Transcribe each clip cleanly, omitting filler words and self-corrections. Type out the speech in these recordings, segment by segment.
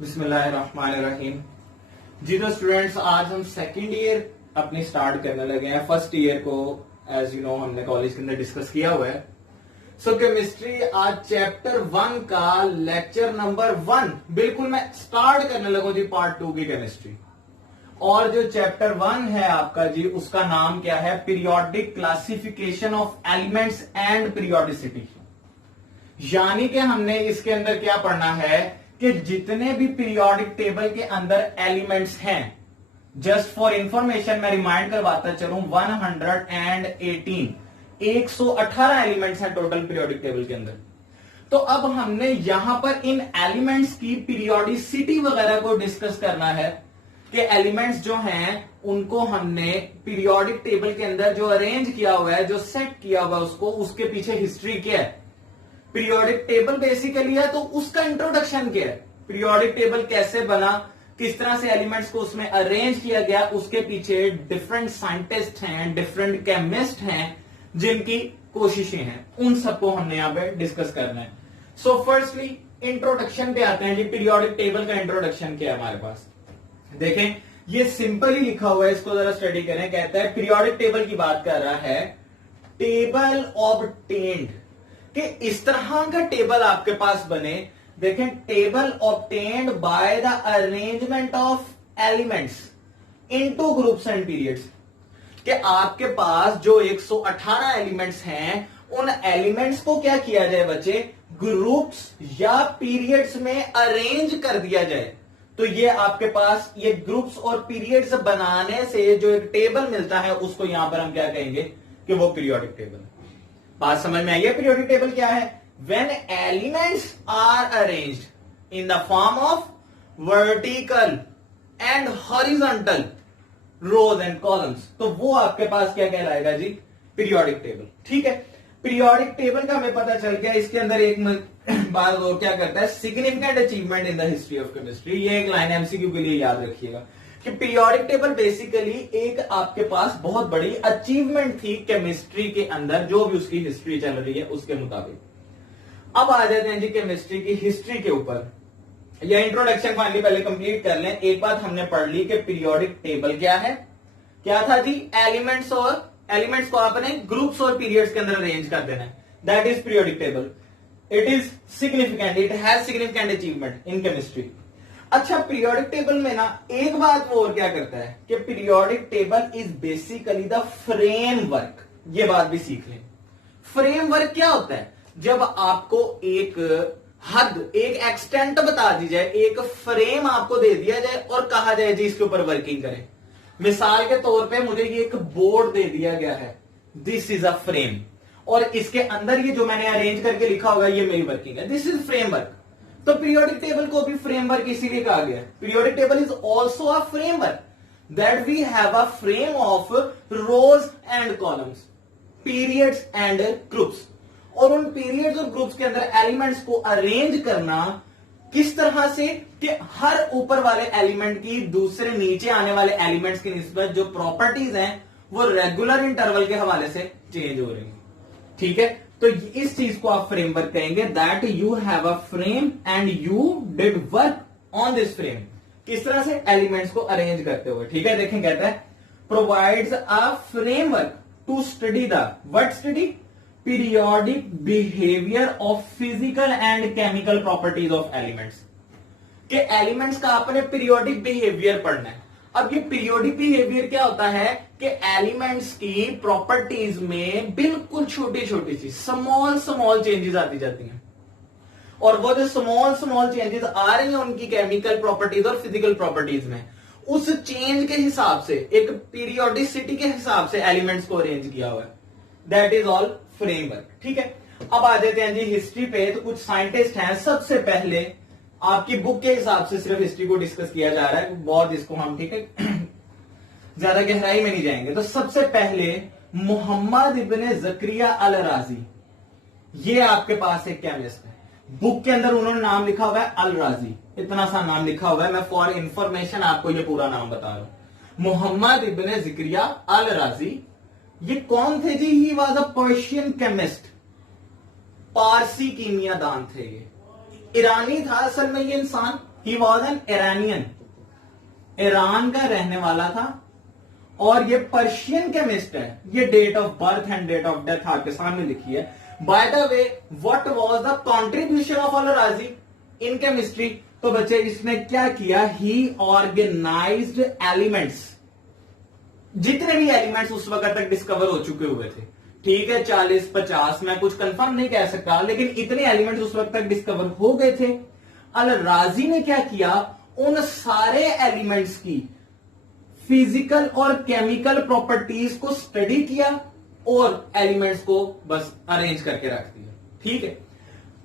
बिस्मिल्लाहिर्रहमानिर्रहीम। जी तो स्टूडेंट्स, आज हम सेकेंड ईयर अपनी स्टार्ट करने लगे हैं। फर्स्ट ईयर को एज यू नो हमने कॉलेज के अंदर डिस्कस किया हुआ है। सो केमिस्ट्री आज चैप्टर 1 का लेक्चर नंबर 1 बिल्कुल मैं स्टार्ट करने लगा जी, पार्ट 2 की केमिस्ट्री। और जो चैप्टर 1 है आपका जी, उसका नाम क्या है? Periodic classification of elements and periodicity. यानी कि हमने इसके अंदर क्या पढ़ना है कि जितने भी पीरियोडिक टेबल के अंदर एलिमेंट्स हैं, जस्ट फॉर इंफॉर्मेशन मैं रिमाइंड करवाता चलूं, 118 एलिमेंट्स हैं टोटल पीरियोडिक टेबल के अंदर। तो अब हमने यहां पर इन एलिमेंट्स की पीरियोडिसिटी वगैरह को डिस्कस करना है कि एलिमेंट्स जो हैं उनको हमने पीरियोडिक टेबल के अंदर जो अरेंज किया हुआ है, जो सेट किया हुआ है, उसको उसके पीछे हिस्ट्री क्या है। पीरियोडिक टेबल बेसिकली है तो उसका इंट्रोडक्शन क्या है, पीरियोडिक टेबल कैसे बना, किस तरह से एलिमेंट्स को उसमें अरेंज किया गया, उसके पीछे डिफरेंट साइंटिस्ट हैं, डिफरेंट केमिस्ट हैं जिनकी कोशिशें हैं, उन सबको हमने यहां पे डिस्कस करना है। सो फर्स्टली इंट्रोडक्शन पे आते हैं जी। पीरियोडिक टेबल का इंट्रोडक्शन क्या है हमारे पास, देखें ये सिंपल ही लिखा हुआ है, इसको जरा स्टडी करें। कहता है पीरियोडिक टेबल की बात कर रहा है, टेबल ऑब्टेन्ड, कि इस तरह का टेबल आपके पास बने। देखें, table obtained by the arrangement of elements into groups and periods, कि आपके पास जो 118 एलिमेंट्स हैं, उन एलिमेंट्स को क्या किया जाए बच्चे, ग्रुप्स या पीरियड्स में अरेंज कर दिया जाए। तो ये आपके पास ये ग्रुप्स और पीरियड्स बनाने से जो एक टेबल मिलता है, उसको यहां पर हम क्या कहेंगे कि वो पीरियोडिक टेबल। बात समझ में आई है? पीरियोडिक टेबल क्या है? When elements are arranged in the form of vertical and horizontal rows and columns, तो वो आपके पास क्या कहलाएगा जी, पीरियोडिक टेबल। ठीक है, पीरियोडिक टेबल का हमें पता चल गया। इसके अंदर एक बात और क्या करता है, significant achievement in the history of chemistry. ये एक लाइन एमसीक्यू के लिए याद रखिएगा कि पीरियोडिक टेबल बेसिकली एक आपके पास बहुत बड़ी अचीवमेंट थी केमिस्ट्री के अंदर, जो भी उसकी हिस्ट्री चल रही है उसके मुताबिक। अब आ जाते हैं जी केमिस्ट्री की हिस्ट्री के ऊपर। यह इंट्रोडक्शन फाइनली पहले कंप्लीट कर लें। एक बात हमने पढ़ ली कि पीरियोडिक टेबल क्या है, क्या था जी, एलिमेंट्स को आपने ग्रुप्स और पीरियड्स के अंदर अरेंज कर देना है, that is periodic table. It is significant, it has significant achievement in chemistry. अच्छा, पीरियोडिक टेबल में ना एक बात वो और क्या करता है कि periodic table is basically the framework. ये बात भी सीख लें, फ्रेमवर्क क्या होता है? जब आपको एक हद, एक एक्सटेंट बता दी जाए, एक फ्रेम आपको दे दिया जाए और कहा जाए जी इसके ऊपर वर्किंग करें। मिसाल के तौर पे मुझे ये एक बोर्ड दे दिया गया है, दिस इज अ फ्रेम, और इसके अंदर ये जो मैंने अरेंज करके लिखा होगा ये मेरी वर्किंग है, दिस इज फ्रेमवर्क। तो पीरियोडिक टेबल को भी फ्रेमवर्क इसीलिए कहा गया है। Periodic table is also a framework that we have a frame of rows and columns, periods and groups. और उन पीरियड्स और ग्रुप्स के अंदर एलिमेंट्स को अरेंज करना किस तरह से कि हर ऊपर वाले एलिमेंट की दूसरे नीचे आने वाले एलिमेंट्स की निस्बत जो प्रॉपर्टीज हैं वो रेगुलर इंटरवल के हवाले से चेंज हो रही है। ठीक है, तो इस चीज को आप फ्रेमवर्क कहेंगे, that you have a frame and you did work on this frame. किस तरह से? एलिमेंट्स को अरेंज करते हुए। ठीक है, देखें कहता है provides a framework to study the what study, periodic behaviour of physical and chemical properties of elements. कि एलिमेंट्स का आपने पीरियोडिक बिहेवियर पढ़ना है। अब ये पीरियोडिक बिहेवियर क्या होता है कि एलिमेंट्स की प्रॉपर्टीज में बिल्कुल छोटी छोटी सी स्मॉल चेंजेस आती जाती हैं, और वो जो स्मॉल चेंजेस आ रही हैं उनकी केमिकल प्रॉपर्टीज और फिजिकल प्रॉपर्टीज में, उस चेंज के हिसाब से, एक पीरियोडिसिटी के हिसाब से एलिमेंट्स को अरेंज किया हुआ है, दैट इज ऑल फ्रेमवर्क। ठीक है, अब आ जाते हैं जी हिस्ट्री पे। तो कुछ साइंटिस्ट हैं, सबसे पहले आपकी बुक के हिसाब से सिर्फ हिस्ट्री को डिस्कस किया जा रहा है, बहुत इसको हम, ठीक है, ज्यादा गहराई में नहीं जाएंगे। तो सबसे पहले मोहम्मद इब्ने जकरिया अल राजी, ये आपके पास एक केमिस्ट है। बुक के अंदर उन्होंने नाम लिखा हुआ है अल राजी, इतना सा नाम लिखा हुआ है, मैं फॉर इंफॉर्मेशन आपको ये पूरा नाम बता रहा हूं। मोहम्मद इब्ने जकरिया अल राजी, ये कौन थे जी? He was a Persian chemist, पारसी कीमियादान थे ये। ईरानी था असल में ये इंसान, he was an Iranian, Iran का रहने वाला था, और ये पर्शियन केमिस्ट है। ये date of birth and date of death आपके सामने लिखी है। By the way, what was the contribution of al Razi in chemistry? तो बच्चे इसने क्या किया, ही ऑर्गेनाइज्ड एलिमेंट्स, जितने भी एलिमेंट्स उस वक्त तक डिस्कवर हो चुके हुए थे, ठीक है 40-50, मैं कुछ कंफर्म नहीं कह सकता, लेकिन इतने एलिमेंट्स उस वक्त तक डिस्कवर हो गए थे। अल-राजी ने क्या किया, उन सारे एलिमेंट्स की फिजिकल और केमिकल प्रॉपर्टीज को स्टडी किया और एलिमेंट्स को बस अरेंज करके रख दिया। ठीक है,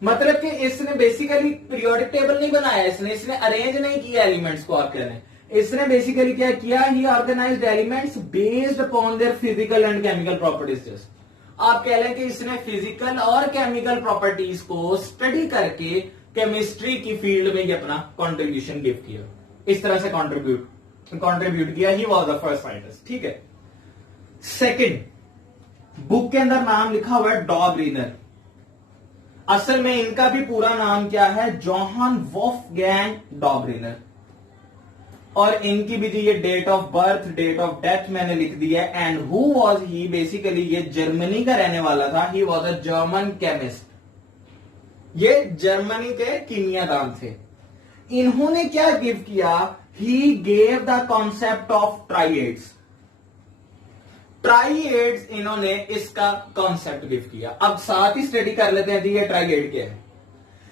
मतलब कि इसने बेसिकली पीरियोडिक टेबल नहीं बनाया, इसने अरेंज नहीं किया एलिमेंट्स को। आप कह रहे हैं इसने बेसिकली क्या किया, he organized elements based upon their physical and chemical properties. Just आप कह रहे हैं कि इसने फिजिकल और केमिकल प्रॉपर्टीज को स्टडी करके केमिस्ट्री की फील्ड में ये अपना कॉन्ट्रीब्यूशन गिव किया, इस तरह से कॉन्ट्रीब्यूट किया। He was the first scientist. ठीक है, सेकंड, बुक के अंदर नाम लिखा हुआ है डॉबरीनर। असल में इनका भी पूरा नाम क्या है, जोहान वॉल्फगैंग डॉबरीनर, और इनकी भी ये date of birth date of death मैंने लिख दी है। And who was he, basically ये जर्मनी का रहने वाला था। He was a German chemist, ये जर्मनी के कीमियादान थे। इन्होंने क्या गिव किया, he gave the concept of triads. Triads इन्होंने इसका कॉन्सेप्ट गिव किया। अब साथ ही स्टडी कर लेते हैं जी ये ट्राइएड क्या है।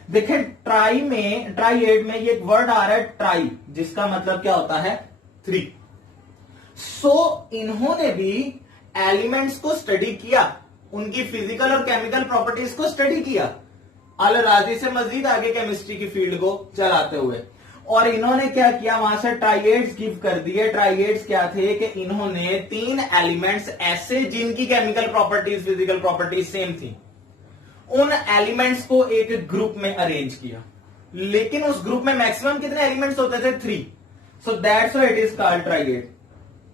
देखिए ट्राइएड में ये एक वर्ड आ रहा है ट्राई, जिसका मतलब क्या होता है 3। सो इन्होंने भी एलिमेंट्स को स्टडी किया, उनकी फिजिकल और केमिकल प्रॉपर्टीज को स्टडी किया, अल-राजी से मजीद आगे केमिस्ट्री की फील्ड को चलाते हुए। और इन्होंने क्या किया, वहां से ट्राइएड्स गिव कर दिए। ट्राइएड्स क्या थे कि इन्होंने 3 एलिमेंट्स ऐसे जिनकी chemical properties physical properties same थी, उन एलिमेंट्स को एक ग्रुप में अरेंज किया। लेकिन उस ग्रुप में मैक्सिमम कितने एलिमेंट्स होते थे, 3। So that's why it is called triad.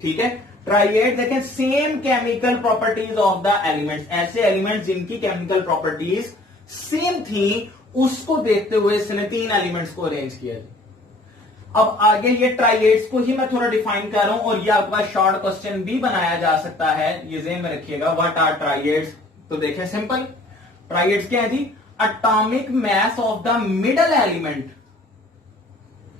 ठीक है, ट्राइएड देखें, same chemical properties of the elements, ऐसे एलिमेंट्स जिनकी केमिकल प्रॉपर्टीज सेम थी, उसको देखते हुए इसने 3 एलिमेंट्स को अरेंज किया। अब आगे ये ट्राइएड्स को ही मैं थोड़ा डिफाइन कर रहा हूं, और ये आपका शॉर्ट क्वेश्चन भी बनाया जा सकता है, ये ज़हन में रखिएगा। What are triads? तो देखें सिंपल, ट्राइएड्स क्या है जी, atomic mass of the middle element.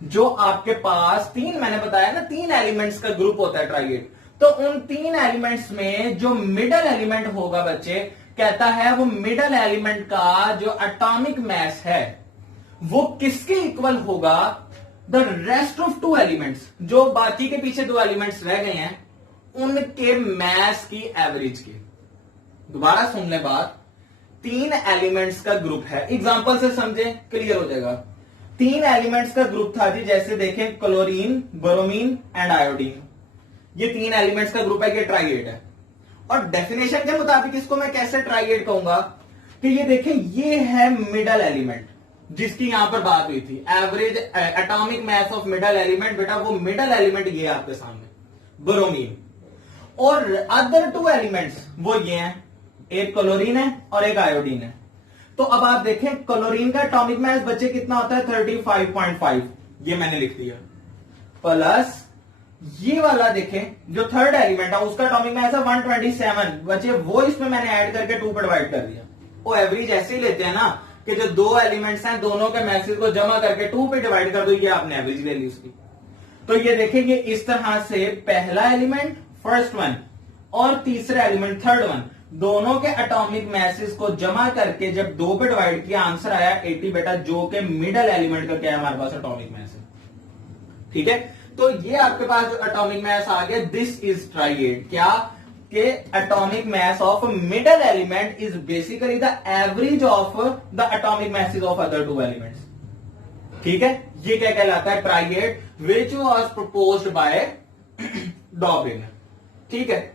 जो आपके पास 3 मैंने बताया ना, 3 एलिमेंट्स का ग्रुप होता है ट्राइएड। तो उन 3 एलिमेंट्स में जो मिडल एलिमेंट होगा बच्चे, कहता है वो मिडल एलिमेंट का जो एटॉमिक मास है वो किसके इक्वल होगा, द रेस्ट ऑफ 2 एलिमेंट्स, जो बाकी के पीछे 2 एलिमेंट्स रह गए हैं उनके मास की एवरेज की। दोबारा सुन ले बात, 3 एलिमेंट्स का ग्रुप है, एग्जांपल से समझे क्लियर हो जाएगा। 3 एलिमेंट्स का ग्रुप था जी, जैसे देखें क्लोरीन, ब्रोमीन एंड आयोडीन, ये 3 एलिमेंट्स का ग्रुप है, ये ट्राइएड है। और डेफिनेशन के मुताबिक इसको मैं कैसे ट्राइएड कहूंगा कि ये देखें, ये है मिडल एलिमेंट जिसकी यहां पर बात हुई थी, average atomic mass of middle element. बेटा वो मिडल एलिमेंट ये आपके सामने ब्रोमीन, और अदर 2 एलिमेंट्स वो ये हैं, एक क्लोरीन है और एक आयोडीन है। तो अब आप देखें क्लोरीन का एटॉमिक मास बच्चे कितना होता है, 35.5, ये मैंने लिख दिया, प्लस ये वाला देखें जो थर्ड एलिमेंट है उसका एटॉमिक मास है 127 बच्चे, वो इसमें मैंने ऐड करके 2 पे डिवाइड कर दिया। वो एवरेज ऐसे ही लेते हैं ना कि जो 2 एलिमेंट्स हैं दोनों के मैसेज को जमा करके 2 पे डिवाइड कर दो, ये आपने एवरेज ले ली उसकी। तो ये देखिए इस तरह से पहला एलिमेंट फर्स्ट वन और तीसरा एलिमेंट थर्ड वन, दोनों के एटॉमिक मैसेज को जमा करके जब 2 पे डिवाइड किया आंसर आया 80 बेटा, जो के मिडल एलिमेंट का क्या है हमारे पास एटॉमिक मास है। ठीक है, तो ये आपके पास जो एटॉमिक मास आ गया, दिस इज ट्राइएड। क्या कि atomic mass of middle element is basically the average of the atomic masses of other 2 elements. ठीक है, ये क्या कहलाता है, triad, which was proposed by Dobereiner. ठीक है,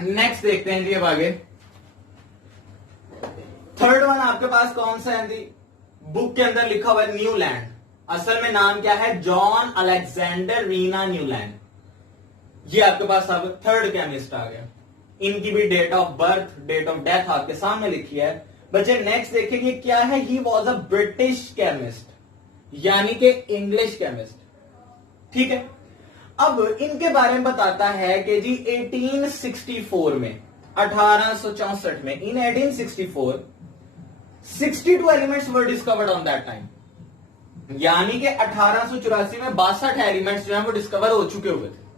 नेक्स्ट देखते हैं जी अब आगे। थर्ड वन आपके पास कौन सा है जी, बुक के अंदर लिखा हुआ है न्यूलैंड, असल में नाम क्या है, जॉन अलेक्जेंडर रीना न्यूलैंड। ये आपके पास अब थर्ड केमिस्ट आ गया, इनकी भी date of birth date of death आपके सामने लिखी है बच्चे। नेक्स्ट देखेंगे क्या है, he was a British chemist. यानी कि इंग्लिश केमिस्ट। ठीक है, अब इनके बारे में बताता है कि जी 1864 में, 1864 में, इन 1864 62 elements were discovered on that time. यानी कि 1884 में 62 एलिमेंट्स जो है वो डिस्कवर हो चुके हुए थे।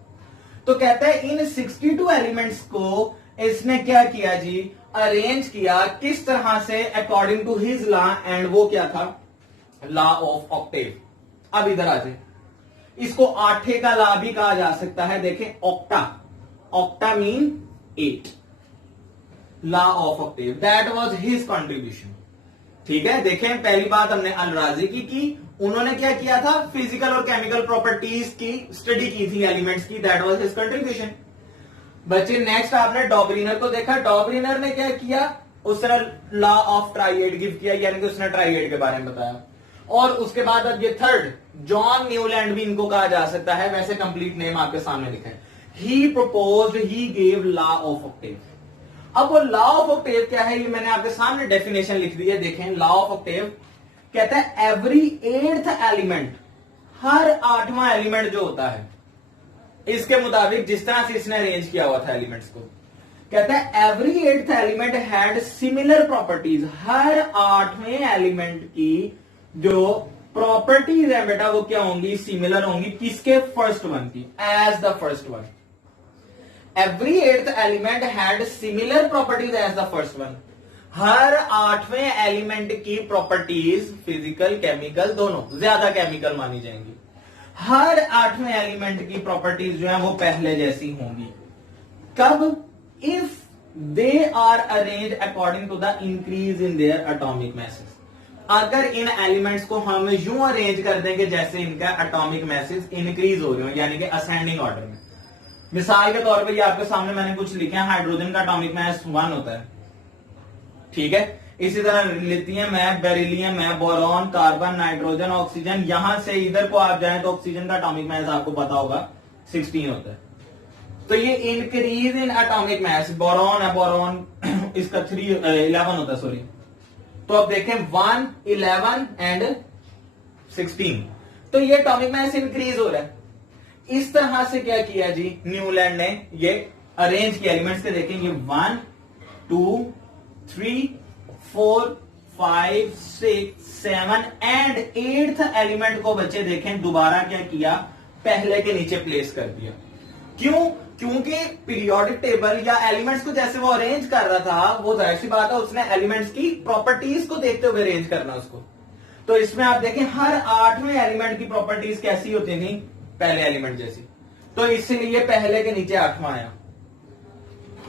तो कहता है इन 62 एलिमेंट्स को इसने क्या किया जी, अरेंज किया किस तरह से, according to his law, and वो क्या था, लॉ ऑफ ऑक्टेव। अब इधर आ जाए, इसको आठे का लॉ भी कहा जा सकता है। देखें octa, octa mean 8, law of Octave, that was his contribution. ठीक है, देखें पहली बात हमने अल-राजी की, उन्होंने क्या किया था, फिजिकल और केमिकल प्रॉपर्टीज की स्टडी की थी एलिमेंट्स की, दैट वाज हिज कंट्रीब्यूशन। बच्चे नेक्स्ट आपने डॉबरिनर को देखा, डॉबरिनर ने क्या किया, उसने लॉ ऑफ ट्राइएड गिव किया, यानी कि उसने ट्राइएड के बारे में बताया। और उसके बाद अब ये थर्ड, जॉन न्यूलैंड भी इनको कहा जा सकता है, वैसे कंप्लीट नेम आपके सामने लिखा है। He proposed, he gave law of octave. अब वो लॉ ऑफ ऑक्टेव क्या है, ये मैंने आपके सामने डेफिनेशन लिख दी है। देखें लॉ ऑफ ऑक्टेव कहता है एवरी 8th एलिमेंट, हर 8वां एलिमेंट जो होता है, इसके मुताबिक जिस तरह से इसने अरेंज किया हुआ था एलिमेंट्स को, कहता है every 8th element had similar properties. हर 8वें एलिमेंट की जो प्रॉपर्टीज है बेटा वो क्या होंगी, सिमिलर होंगी। किसके, फर्स्ट वन की, as the first one. Every 8th element had similar properties as the first one. हर 8वें एलिमेंट की प्रॉपर्टीज, फिजिकल केमिकल दोनों, ज्यादा केमिकल मानी जाएंगी। हर 8वें एलिमेंट की प्रॉपर्टीज जो है वो पहले जैसी होंगी। कब, if they are arrange according to the increase in their atomic masses. अगर इन एलिमेंट्स को हम यूं अरेंज कर देंगे जैसे इनका एटॉमिक मैसेज इंक्रीज हो रहे हो, यानी कि असेंडिंग ऑर्डर में। मिसाल के तौर पे ये आपके सामने मैंने कुछ लिखे हैं, हाइड्रोजन का एटॉमिक मैस 1 होता है, ठीक है। इसी तरह लिथियम है, बेरिलियम है, बोरॉन, कार्बन, नाइट्रोजन, ऑक्सीजन, यहां से इधर को आप जाएं तो ऑक्सीजन का एटॉमिक मैस आपको पता होगा 16 होता है। तो ये increase in atomic mass, boron है, बोरॉन इसका 11 होता है, सॉरी। तो अब देखें 1, 11 एंड 16, तो ये एटॉमिक मैस इंक्रीज हो रहा है। इस तरह से क्या किया जी, न्यूलैंड ने ये अरेंज किया एलिमेंट्स के। देखेंगे 1, 2, 3, 4, 5, 6, 7 एंड 8th एलिमेंट को बच्चे देखें दोबारा क्या किया, पहले के नीचे प्लेस कर दिया। क्यों, क्योंकि पीरियोडिक टेबल या एलिमेंट्स को जैसे वो अरेंज कर रहा था, वो जाहिर सी बात है उसने एलिमेंट्स की प्रॉपर्टीज को देखते हुए अरेंज करना उसको। तो इसमें आप देखें हर 8वें एलिमेंट की प्रॉपर्टीज कैसी होती थी, पहले एलिमेंट जैसी। तो इसलिए पहले के नीचे 8वां आया,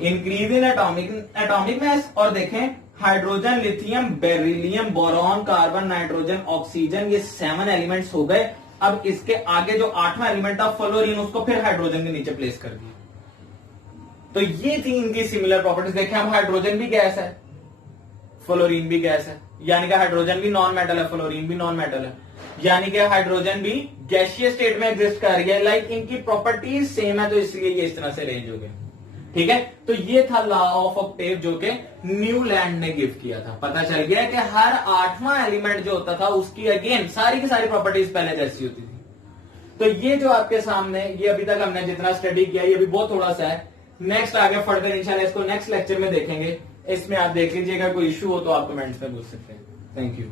इंक्रीज इन एटॉमिक मैस। और देखें hydrogen, lithium, beryllium, boron, carbon, nitrogen, oxygen, ये 7 एलिमेंट्स हो गए। अब इसके आगे जो 8वां एलिमेंट था फ्लोरीन, उसको फिर हाइड्रोजन के नीचे प्लेस कर दिया। तो ये थी इनकी सिमिलर प्रॉपर्टीज। देखें अब हाइड्रोजन भी गैस है, फ्लोरीन भी गैस है, यानी कि हाइड्रोजन भी नॉन मेटल है, फ्लोरीन भी नॉन मेटल है, यानी कि हाइड्रोजन भी गैसियस स्टेट में एग्जिस्ट कर रही है। लाइक इनकी प्रॉपर्टीज सेम है, तो इसलिए ये इस तरह से रेंज हो गए। ठीक है, तो ये था लॉ ऑफ ऑक्टेव जो कि न्यूलैंड ने गिव किया था। पता चल गया कि हर 8वां एलिमेंट जो होता था उसकी अगेन सारी की सारी प्रॉपर्टीज पहले जैसी होती थी। तो ये जो आपके सामने, ये अभी तक हमने जितना स्टडी किया ये भी बहुत थोड़ा सा है। नेक्स्ट आगे फर्दर इंशाल्लाह इसको नेक्स्ट लेक्चर में देखेंगे। इसमें आप देख लीजिएगा, कोई इश्यू हो तो आप कमेंट्स में पूछ सकते हैं। Thank you.